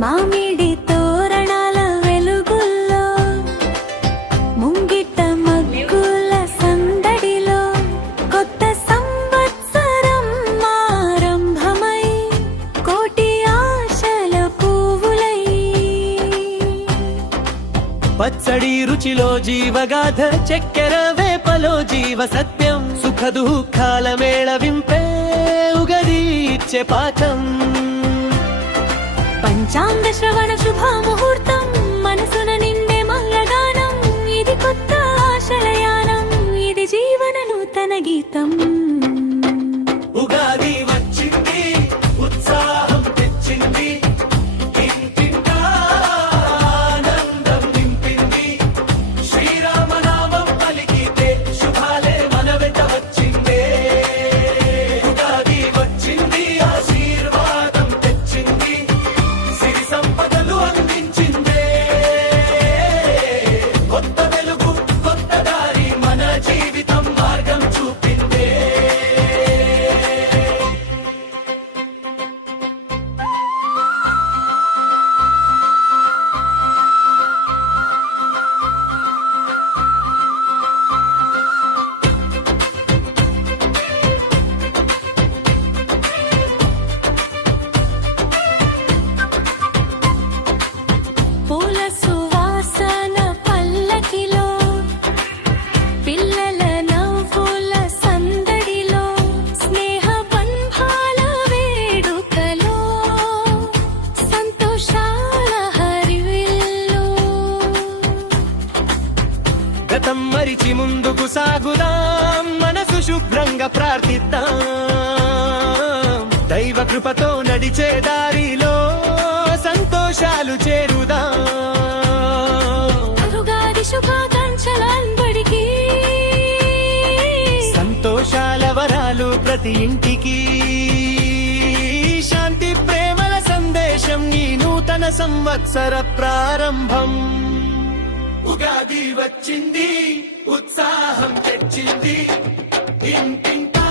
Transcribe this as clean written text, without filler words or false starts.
మామిడి తోరణాల వెలుగుల్లో ముంగిట మగ్గుల సందడిలో కొత్త సంవత్సరం ఆరంభమై కోటి ఆశల పువ్వులై పచ్చడి రుచిలో జీవగాథ చక్కెర వేపలో జీవ సత్యం సుఖ దుఃఖాల మేళవింపే ఉగది ఇచ్చే పాఠం పంచాంగ శ్రవణ శుభ ముహూర్తం మనసున నిండే మంగళగానం ఇది కొత్త ఆశలయానం ఇది జీవన నూతన గీతం ఉగాది వచ్చింది ఉత్సాహం తెచ్చింది ఇంటింటా ఆనందం నింపింది శ్రీరామనామం పలికితే శుభాలే మన వెంట వచ్చిందే ఉగాది వచ్చింది ఆశీర్వాదం తెచ్చింది సిరి సంపదలు అందించిందే కొత్త వెలుగు కొత్త దారి మన జీవితం మార్గం చూపిందే పూల సువాసన పల్లకిలో పిల్లల నవ్వుల సందడిలో స్నేహ బంధాల వేడుకలో సంతోషాల హరివిల్లు గతం మరిచి ముందుకు సాగుదాం మనసు శుభ్రంగా ప్రార్థిద్దాం దైవ కృపతో నడిచే దారిలో సంతోషాలు చేరుదాం ఉగాది శుభాకాంక్షల అందరికీ సంతోషాల వరాలు ప్రతి ఇంటికి శాంతి ప్రేమల సందేశం ఈ నూతన సంవత్సర ప్రారంభం ఉగాది వచ్చింది ఉత్సాహం తెచ్చింది ఇంటింటా